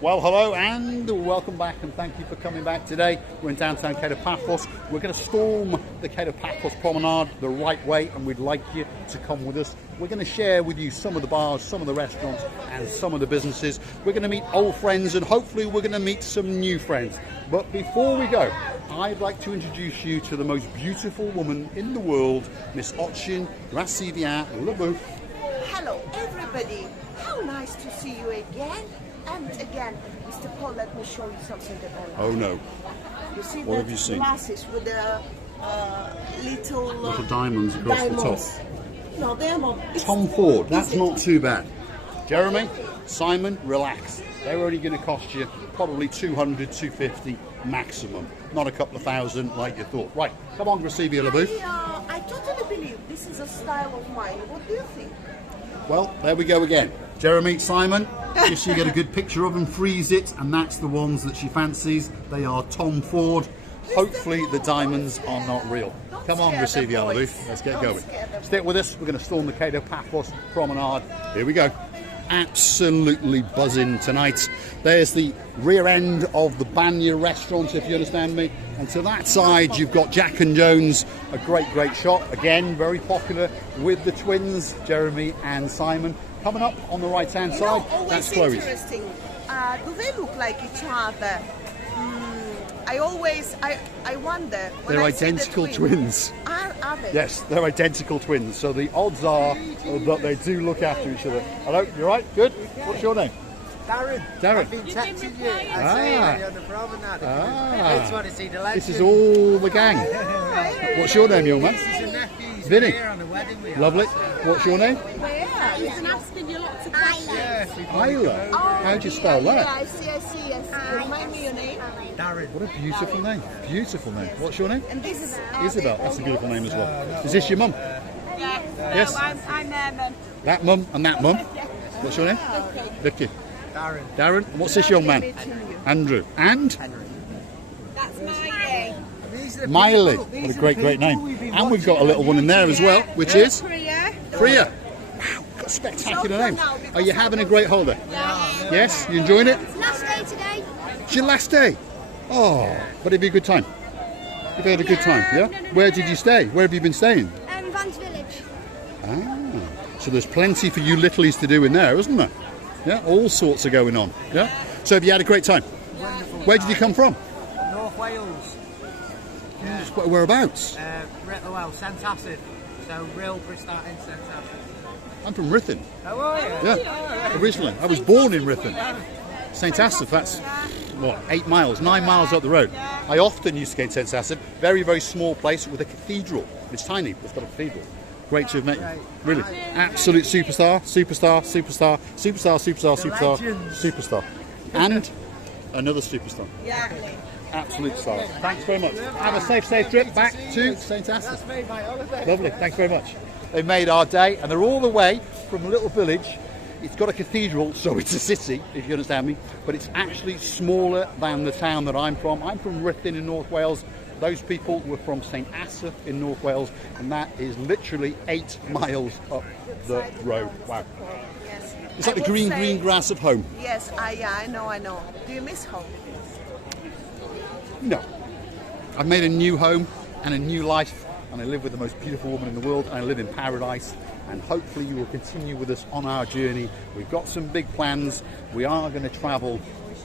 Well, hello and welcome back, and thank you for coming back today. We're in downtown Cape of Paphos. We're going to storm the Cape of Paphos Promenade the right way, and we'd like you to come with us. We're going to share with you some of the bars, some of the restaurants, and some of the businesses. We're going to meet old friends, and hopefully we're going to meet some new friends. But before we go, I'd like to introduce you to the most beautiful woman in the world, Miss Ochin Gracidia Lebouf. Hello, everybody. How nice to see you again. And again, Mr. Paul, let me show you something that I like. Oh no. You see What the have you seen? glasses with the little diamonds across the top. No, they're not. Tom Ford, that's not too bad. Jeremy, Simon, relax. They're only going to cost you probably 200, 250 maximum. Not a couple of thousand like you thought. Right, come on, Gracidia Lebouf. I totally believe this is a style of mine. What do you think? Well, there we go again. Jeremy, Simon, just so you get a good picture of them, freeze it, and that's the ones that she fancies. They are Tom Ford. Hopefully the diamonds are not real. Come on, Gracidia Lebouf, let's get going. Stick with us, we're going to storm the Cape of Paphos Promenade. Here we go. Absolutely buzzing tonight. There's the rear end of the Banya restaurant, if you understand me. And to that side, you've got Jack and Jones, a great shop. Again, very popular with the twins, Jeremy and Simon. Coming up on the right-hand side, that's Chloe's. Interesting. Do they look like each other? I wonder. When They're I see identical the twins. Are they? Yes, they're identical twins. So the odds are that they do look after each other. Hello, you right? Good. What's your name? Darren. Darren. I've been texting you. I see you on the promenade. I just want to see the legend. This is all the gang. What's your name, young man? This is a nephew. Vinny. Here on the wedding we are. Lovely. What's your name? He's asking you lots of questions. Yes, Isla. How'd you spell that? I see. Yes. Remind me your name. Darren. What a beautiful name. Beautiful name. What's your name? And this is Isabel. That's a beautiful name as well. Is this your mum? Yes. I'm their mum. That mum and that mum. What's your name? Vicky. Darren. Darren. And what's this young man? Andrew. And? That's Miley. These are the Miley. people. What a great name. And we've got a little one in there as well, which is? Priya. Priya. Wow, got a spectacular name. Are you having a great holiday? Yes? You enjoying it? Last day today. It's your last day. Oh, but it'd be a good time. You've had a good time, yeah? Where did you stay? Where have you been staying? Van's Village. Ah, so there's plenty for you littlies to do in there, isn't there? Yeah, all sorts are going on. Yeah. So have you had a great time? Wonderful. Where did you come from? North Wales. Whereabouts? Well, St Asaph. So real Bristol in St Asaph. I'm from Ruthin. How are you? Yeah, originally. I was born in Ruthin. St Asaph, that's what, 9 miles up the road. I often used to go to St Asaph. Very small place with a cathedral. It's tiny, but it's got a cathedral. Great to have met you. Really. Absolute superstar. And another superstar. Yeah. Absolute star. Thanks very much. Have a safe trip back to St Asaph. That's made my holiday. Lovely. Thanks very much. They made our day, and they're all the way from a little village. It's got a cathedral, so it's a city, if you understand me, but it's actually smaller than the town that I'm from. I'm from Ruthin in North Wales. Those people were from St Asaph in North Wales, and that is literally 8 miles up the road. Wow. Yes. It's like the green grass of home. Yes, I know. Do you miss home? No. I've made a new home and a new life, and I live with the most beautiful woman in the world, and I live in paradise, and hopefully you will continue with us on our journey. We've got some big plans. We are going to travel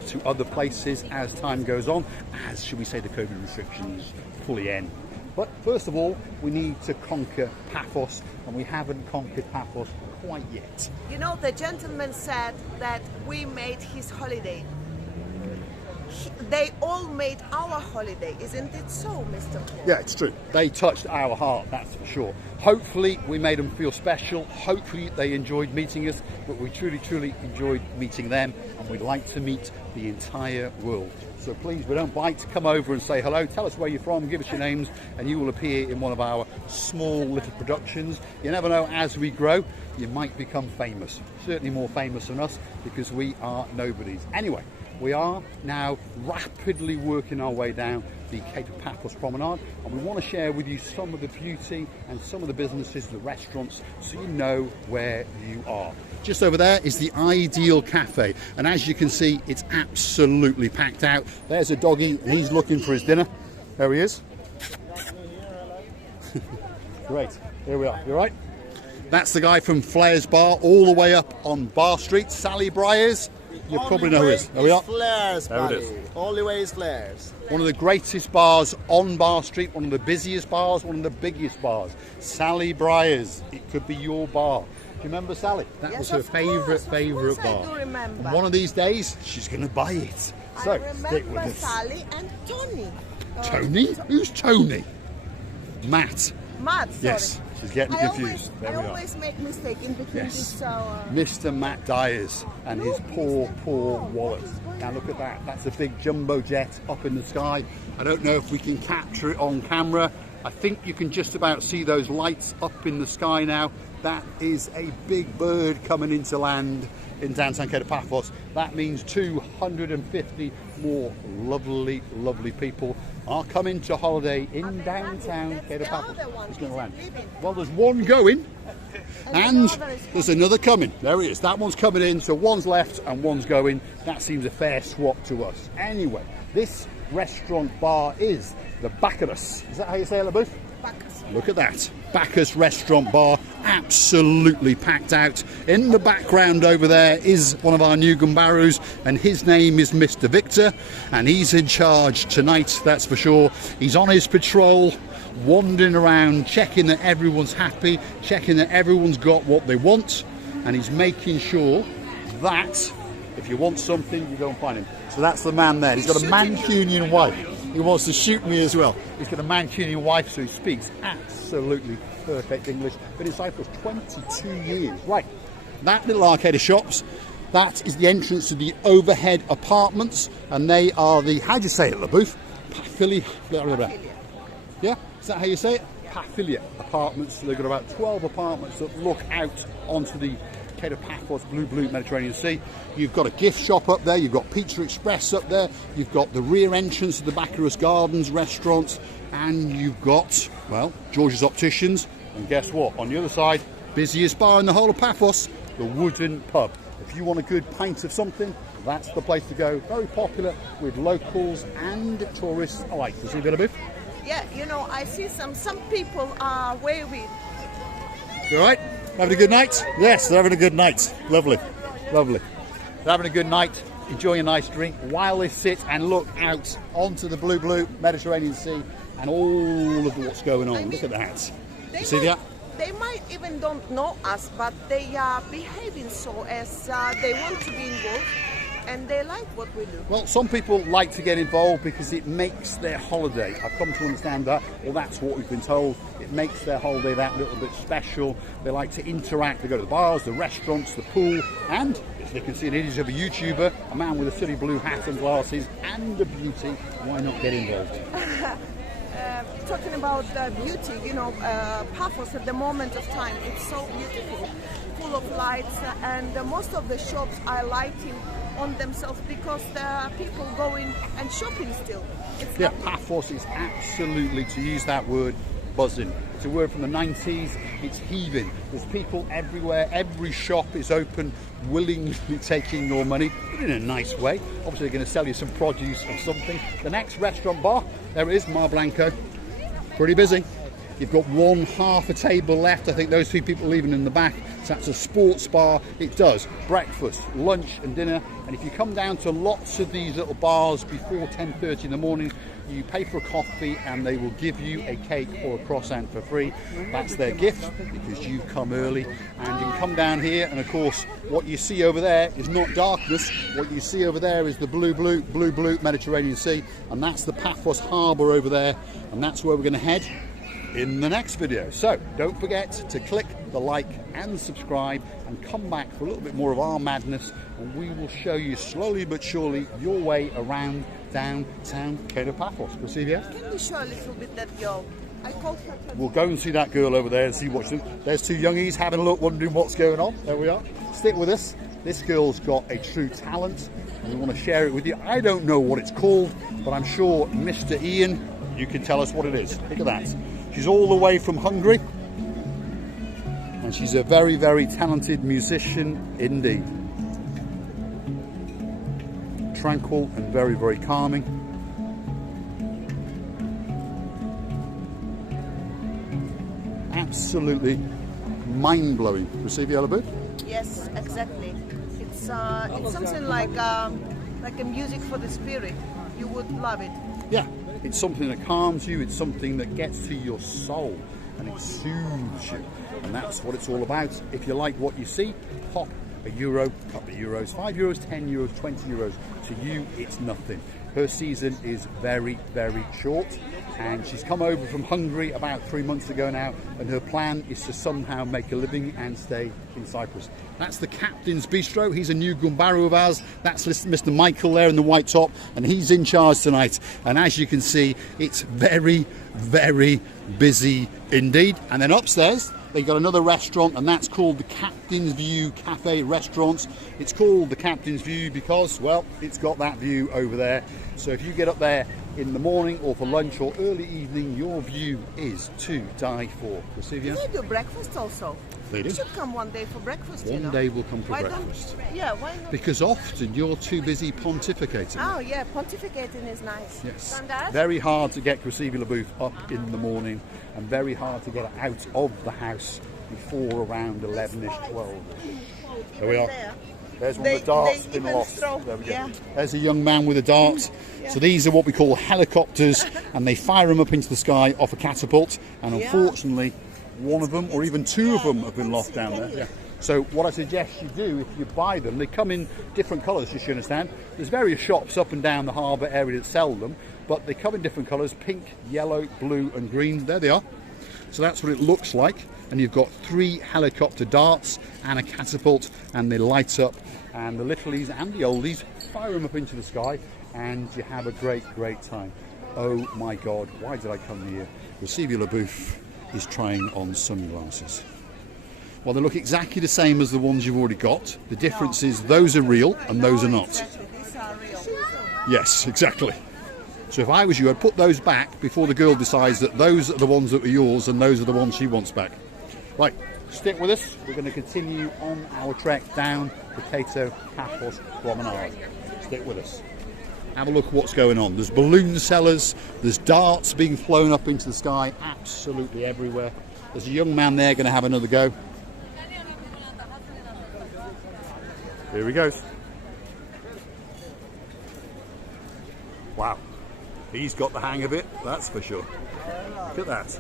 to other places as time goes on, as, should we say, the COVID restrictions fully end. But first of all, we need to conquer Paphos, and we haven't conquered Paphos quite yet. You know, the gentleman said that we made his holiday. They all made our holiday, isn't it so, Mr. Paul? Yeah, it's true. They touched our heart, that's for sure. Hopefully we made them feel special. Hopefully they enjoyed meeting us, but we truly enjoyed meeting them, and we'd like to meet the entire world. So please, we don't bite, come over and say hello, tell us where you're from, give us your names, and you will appear in one of our small little productions. You never know, as we grow, you might become famous. Certainly more famous than us, because we are nobodies. Anyway, We are now rapidly working our way down the Cape of Paphos Promenade, and we want to share with you some of the beauty and some of the businesses, the restaurants, so you know where you are. Just over there is the Ideal Cafe, and as you can see, it's absolutely packed out. There's a doggy, and he's looking for his dinner. There he is. Great, here we are. You all right? That's the guy from Flair's Bar, all the way up on Bar Street, Sally Briers. You probably know who it is. There we are. Flair's, there buddy. it is. Only way is Flair's. One of the greatest bars on Bar Street, one of the busiest bars, one of the biggest bars. Sally Briers. It could be your bar. Do you remember Sally? That Yes, was her of favourite course, bar. I do remember. And one of these days, she's going to buy it. So, I stick with remember this. Sally and Tony. Tony? Who's Tony? Matt. Matt, sorry. Yes, she's getting confused. I always make mistake in between Yes. this. Mr. Matt Dyers and his poor wallet. Now look at that. That's a big jumbo jet up in the sky. I don't know if we can capture it on camera. I think you can just about see those lights up in the sky now. That is a big bird coming into land in downtown Cape of Paphos. That means 250 more lovely, lovely people are coming to holiday in downtown Cape of Paphos. It's going to land. Well, there's one going, and there's another coming. There it is. That one's coming in, so one's left and one's going. That seems a fair swap to us. Anyway, this restaurant bar is the Bacchus. Is that how you say it, LaBouffe? Bacchus. Look at that. Bacchus restaurant bar, absolutely packed out. In the background over there is one of our new Gumbarus, and his name is Mr. Victor, and he's in charge tonight, that's for sure. He's on his patrol, wandering around, checking that everyone's happy, checking that everyone's got what they want, and he's making sure that if you want something, you go and find him. So that's the man there. He's got a Mancunian wife. He wants to shoot me as well. He's got a Mancunian wife, so he speaks absolutely perfect English. Been in Cyprus 22 years. Right, that little arcade of shops, that is the entrance to the overhead apartments, and they are the, how do you say it, LaBouffe? Yeah, is that how you say it? Paphilia apartments. So they've got about 12 apartments that look out onto the Cape of Paphos, blue Mediterranean Sea. You've got a gift shop up there, you've got Pizza Express up there, you've got the rear entrance to the Bacchus Gardens restaurants, and you've got, well, George's Opticians, and guess what? On the other side, busiest bar in the whole of Paphos, the Wooden Pub. If you want a good pint of something, that's the place to go. Very popular with locals and tourists alike. You see a bit of it? Yeah, you know, I see some people are waving. You all right? Having a good night? Yes, they're having a good night. Lovely, lovely. They're having a good night, enjoying a nice drink while they sit and look out onto the blue Mediterranean Sea and all of what's going on. Look at that. You see that? They might even don't know us, but they are behaving so as they want to be involved and they like what we do. Well, some people like to get involved because it makes their holiday. I've come to understand that. Well, that's what we've been told. It makes their holiday that little bit special. They like to interact. They go to the bars, the restaurants, the pool, and as they can see an image of a YouTuber, a man with a silly blue hat and glasses, and a beauty. Why not get involved? Talking about beauty, you know, Paphos at the moment of time, it's so beautiful, full of lights, and most of the shops are lighting on themselves because there are people going and shopping still. It's yeah, Paphos is absolutely, to use that word, buzzing. It's a word from the 90s, it's heaving. There's people everywhere, every shop is open, willingly taking your money, but in a nice way. Obviously they're going to sell you some produce or something. The next restaurant bar, there it is, Mar Blanco. Pretty busy. You've got one half a table left. I think those two people leaving in the back. So that's a sports bar. It does breakfast, lunch and dinner. And if you come down to lots of these little bars before 10:30 in the morning, you pay for a coffee and they will give you a cake or a croissant for free. That's their gift because you've come early. And you can come down here, and of course what you see over there is not darkness. What you see over there is the blue Mediterranean Sea, and that's the Paphos harbour over there, and that's where we're going to head in the next video. So don't forget to click the like and subscribe and come back for a little bit more of our madness, and we will show you slowly but surely your way around downtown Cape of Paphos. Go see you. Can you show a little bit that girl? I called her. We'll go and see that girl over there and see what's doing. There's two youngies having a look, wondering what's going on. There we are. Stick with us. This girl's got a true talent, and we want to share it with you. I don't know what it's called, but I'm sure Mr. Ian, you can tell us what it is. Look at that. She's all the way from Hungary, and she's a very, very talented musician indeed. Tranquil and very, very calming. Absolutely mind-blowing. Receive Yellow Bird? Yes, exactly. It's something like a music for the spirit. You would love it. Yeah, it's something that calms you, it's something that gets to your soul and it soothes you. And that's what it's all about. If you like what you see, pop €1, couple of euros, €5, €10, €20. To you, it's nothing. Her season is very, very short, and she's come over from Hungary about 3 months ago now, and her plan is to somehow make a living and stay in Cyprus. That's the Captain's Bistro. He's a new Gumbaru of ours. That's Mr. Michael there in the white top, and he's in charge tonight. And as you can see, it's very, very busy indeed. And then upstairs, they've got another restaurant, and that's called the Captain's View Cafe Restaurant. It's called the Captain's View because, well, it's got that view over there. So if you get up there in the morning or for lunch or early evening, your view is to die for. Receive They do breakfast also. They do. You should come one day for breakfast. One day we'll come for Why breakfast. Yeah, why not? Because often you're too busy pontificating. Oh yeah, pontificating is nice. Yes. Standard? Very hard to get Crescivia LaBouffe up in the morning, and very hard to get out of the house before around 11ish, 12ish. There we are. There's one of the darts in the loft. There we go. There's a young man with a dart. So these are what we call helicopters, and they fire them up into the sky off a catapult, and unfortunately one of them or even two of them have been lost down there. Yeah. So what I suggest you do, if you buy them, they come in different colours, just you understand. There's various shops up and down the harbour area that sell them, but they come in different colours: pink, yellow, blue and green. There they are. So that's what it looks like, and you've got 3 helicopter darts and a catapult, and they light up, and the littlies and the oldies fire them up into the sky, and you have a great, great time. Oh my God, why did I come here? Crescivia LaBouffe is trying on sunglasses. Well, they look exactly the same as the ones you've already got. The difference is those are real and those are not. Exactly. These are real. Yes, exactly. So if I was you, I'd put those back before the girl decides that those are the ones that are yours and those are the ones she wants back. Right, stick with us. We're going to continue on our trek down the Paphos Promenade. Stick with us. Have a look at what's going on. There's balloon sellers, there's darts being flown up into the sky, absolutely everywhere. There's a young man there going to have another go. Here he goes. Wow, he's got the hang of it, that's for sure. Look at that.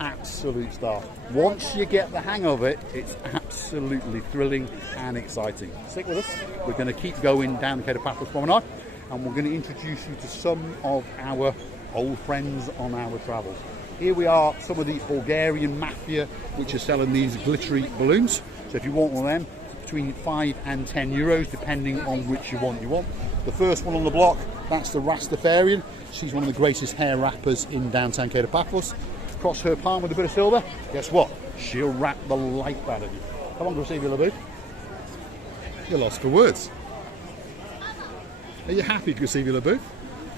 Absolute star. Once you get the hang of it, it's absolutely thrilling and exciting. Stick with us. We're going to keep going down the Paphos Promenade, and we're going to introduce you to some of our old friends on our travels. Here we are, some of the Bulgarian mafia which are selling these glittery balloons. So if you want one of them, between 5 and 10 euros, depending on which one you want. The first one on the block, that's the Rastafarian. She's one of the greatest hair wrappers in downtown Paphos. Cross her palm with a bit of silver, guess what? She'll wrap the life out of you. Come on, Crescivia LaBouffe. You're lost for words. Are you happy, Crescivia LaBouffe?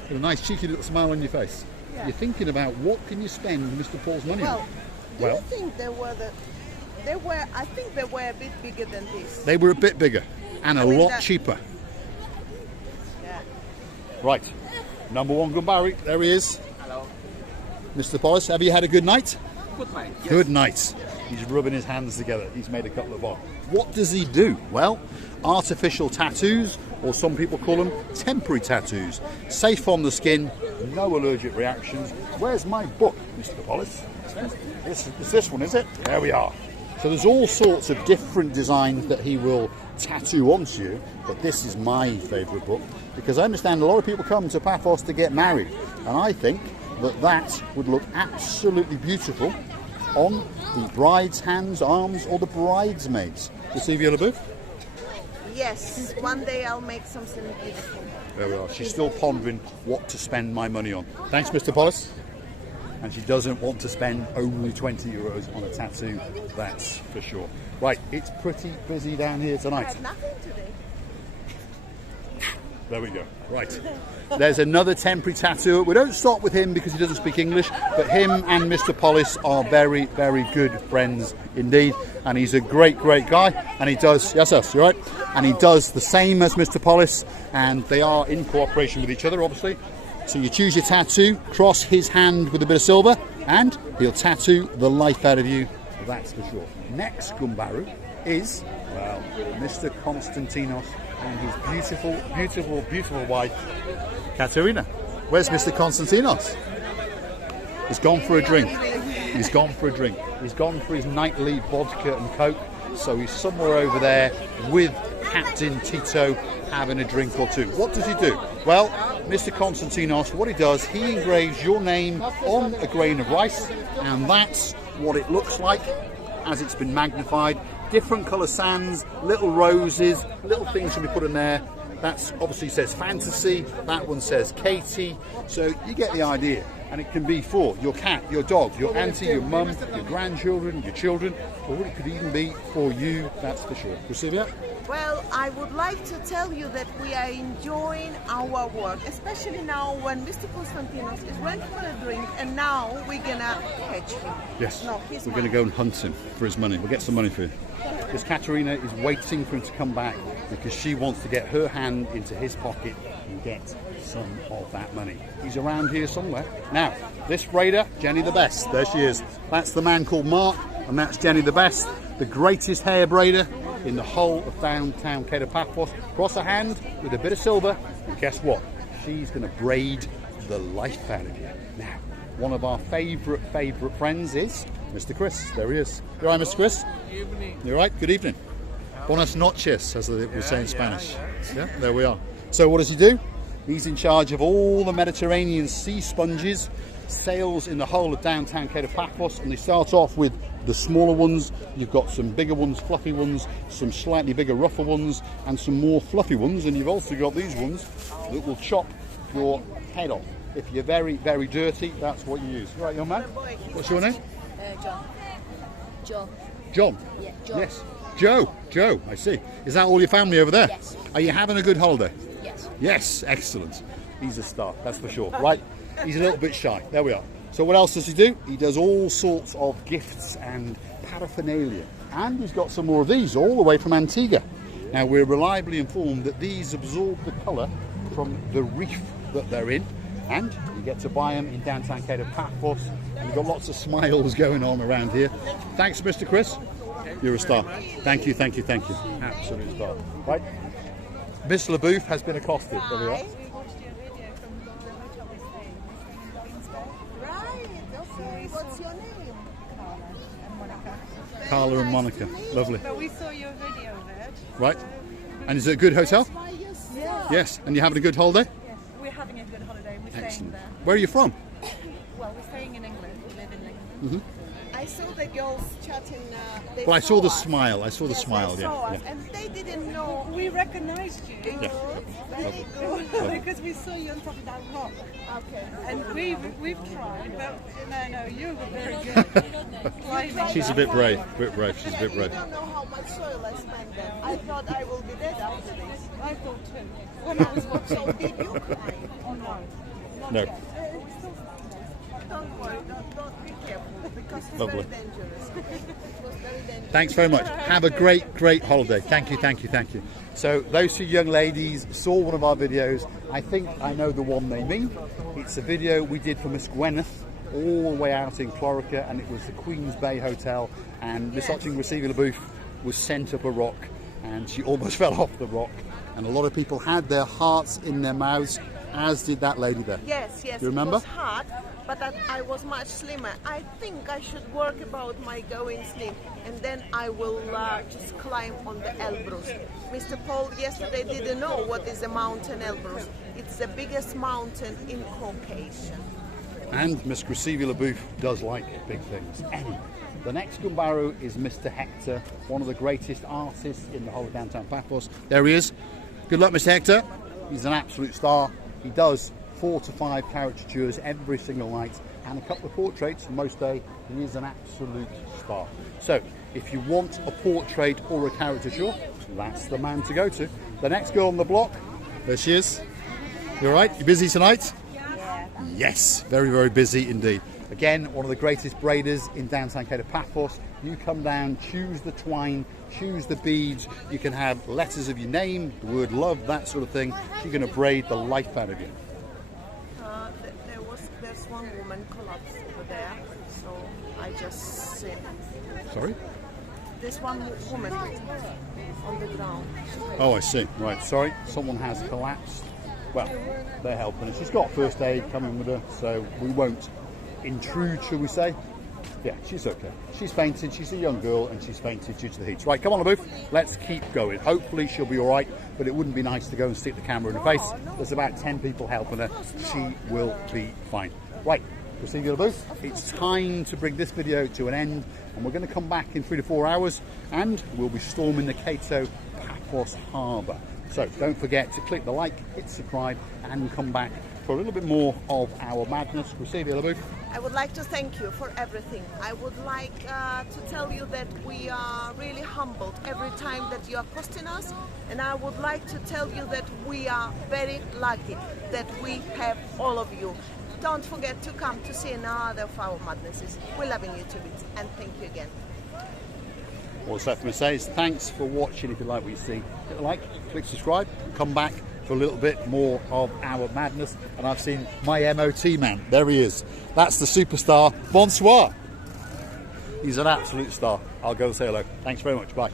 With a nice cheeky little smile on your face. Yeah. You're thinking about what can you spend Mr. Paul's money on? Do you think I think they were a bit bigger than this. They were a bit bigger and a lot cheaper. Yeah. Right, number 1 Gumbaru, there he is. Hello. Mr. Paulus, have you had a good night? Good night. Yes. Good night. He's rubbing his hands together. He's made a couple of bar. What does he do? Well, artificial tattoos, or some people call them temporary tattoos. Safe on the skin, no allergic reactions. Where's my book, Mr. Paulus? It's this one, is it? There we are. So there's all sorts of different designs that he will tattoo onto you, but this is my favourite book, because I understand a lot of people come to Paphos to get married, and I think that that would look absolutely beautiful on the bride's hands, arms, or the bridesmaids. Crescivia LaBouffe? Yes, one day I'll make something beautiful. There we are. She's still pondering what to spend my money on. Thanks, Mr. Paulus. and she doesn't want to spend only 20 euros on a tattoo, that's for sure. Right, it's pretty busy down here I tonight. had nothing today. There we go. Right. There's another temporary tattooer. We don't stop with him because he doesn't speak English, but him and Mr. Polis are very, very good friends indeed. And he's a great, great guy. And he does, yes, you're right. And he does the same as Mr. Polis. And they are in cooperation with each other, obviously. So you choose your tattoo, cross his hand with a bit of silver, and he'll tattoo the life out of you. That's for sure. Next Gumbaru is, well, Mr. Konstantinos and his beautiful, beautiful, beautiful wife, Katerina. Where's Mr. Konstantinos? He's gone for a drink. He's gone for a drink. He's gone for his nightly vodka and coke. So he's somewhere over there with Captain Tito having a drink or two. What does he do? Well, Mr. Konstantinos, what he does, he engraves your name on a grain of rice, and that's what it looks like as it's been magnified. Different colour sands, little roses, little things can be put in there. That's obviously says fantasy, that one says Katie, so you get the idea. And it can be for your cat, your dog, your auntie, your mum, your grandchildren, your children, or it could even be for you, that's for sure. Priscilla? Well, I would like to tell you that we are enjoying our work, especially now when Mr. Konstantinos is went for a drink and now we're gonna catch him. Yes, No, he's we're going to go and hunt him for his money. We'll get some money for him. Because Katerina is waiting for him to come back because she wants to get her hand into his pocket and get some of that money. He's around here somewhere. Now, this braider, Jenny the Best. There she is. That's the man called Mark, and that's Jenny the Best, the greatest hair braider in the whole of downtown Paphos. Cross her hand with a bit of silver, and guess what? She's going to braid the life out of you. Now, one of our favourite friends is Mr. Chris. There he is. You all right, Mr. Chris? Good evening. You all right? Good evening. Buenas noches, as they would say in Spanish. Yeah, there we are. So what does he do? He's in charge of all the Mediterranean sea sponges, sails in the whole of downtown Paphos, and they start off with the smaller ones. You've got some bigger ones, fluffy ones, some slightly bigger, rougher ones, and some more fluffy ones, and you've also got these ones that will chop your head off. If you're very, very dirty, that's what you use. Right, young man? What's your name? John. Joe. John? Yeah, Joe. Yes. Joe, I see. Is that all your family over there? Yes. Are you having a good holiday? Yes. Yes, excellent. He's a star, that's for sure. Right, he's a little bit shy. There we are. So what else does he do? He does all sorts of gifts and paraphernalia. And he's got some more of these all the way from Antigua. Now, we're reliably informed that these absorb the colour from the reef that they're in. And you get to buy them in downtown Paphos. And you've got lots of smiles going on around here. Thanks, Mr. Chris. You're a star. Thank you. Absolute star. Right. Miss LaBouffe has been accosted. There we are. Right, okay. What's your name? Carla and Monica. Lovely. But we saw your video of it. Right. And is it a good hotel? Yeah. Yes. And you're having a good holiday? Yes, we're having a good holiday. We're staying Excellent. there. Where are you from? Well, we're staying in England. We live in England. I saw the girls chatting. They Well, I saw the us. smile. I saw the Yes, smile. they saw us, Yeah. and they didn't know. We recognized you Yeah. Very good. because we saw you on top of that rock. Okay. And we've tried, but no, you were very good. Climbing. She's a bit brave. She's a bit You brave. don't know how much soil I spent there. I thought I will be dead after this. I thought too. When I was watching, so did you cry? Oh no. No. Don't worry, don't be careful because it's Lovely. very dangerous. It was very dangerous. Thanks very much. Have a great holiday. Thank you. So those two young ladies saw one of our videos. I think I know the one they mean. It's a video we did for Miss Gwyneth all the way out in Clorica, and it was the Queen's Bay Hotel, and Miss Receiving LaBouffe was sent up a rock and she almost fell off the rock, and a lot of people had their hearts in their mouths, as did that lady there. Yes. You remember? It was hard, but I was much slimmer. I think I should work about my going slim, and then I will just climb on the Elbrus. Mr. Paul yesterday didn't know what is a mountain Elbrus. It's the biggest mountain in Caucasia. And Miss Gracevia LaBouffe does like big things. Anyway, the next Gumbaru is Mr. Hector, one of the greatest artists in the whole of downtown Paphos. There he is. Good luck, Mr. Hector. He's an absolute star. He does 4 to 5 caricatures every single night, and a couple of portraits most day. He is an absolute star. So if you want a portrait or a caricature, that's the man to go to. The next girl on the block, there she is. You all right? You busy tonight? Yeah. Yes, very, very busy indeed. Again, one of the greatest braiders in downtown Cape Paphos. You come down, choose the twine, choose the beads. You can have letters of your name, the word love, that sort of thing. She's going to braid the life out of you. There's one woman collapsed over there, so I just see. Sorry? There's one woman on the ground. Oh, I see. Right, sorry. Someone has collapsed. Well, they're helping her. She's got first aid coming with her, so we won't intrude, shall we say. Yeah, she's okay. She's fainted. She's a young girl, and she's fainted due to the heat. Right, come on, Abu. Let's keep going. Hopefully she'll be all right, but it wouldn't be nice to go and stick the camera in her face. There's about 10 people helping her. She will be fine. Right, Christina Abu, it's time to bring this video to an end, and we're going to come back in 3 to 4 hours, and we'll be storming the Cato Paphos Harbour. So don't forget to click the like, hit subscribe, and come back for a little bit more of our madness. Christina Abu. I would like to thank you for everything. I would like to tell you that we are really humbled every time that you are posting us, and I would like to tell you that we are very lucky that we have all of you. Don't forget to come to see another of our madnesses. We're loving you to bits, and thank you again. All that's left for me to say is thanks for watching. If you like what you see, hit the like, click subscribe, come back for a little bit more of our madness. And I've seen my MOT man. There he is. That's the superstar. Bonsoir. He's an absolute star. I'll go and say hello. Thanks very much. Bye.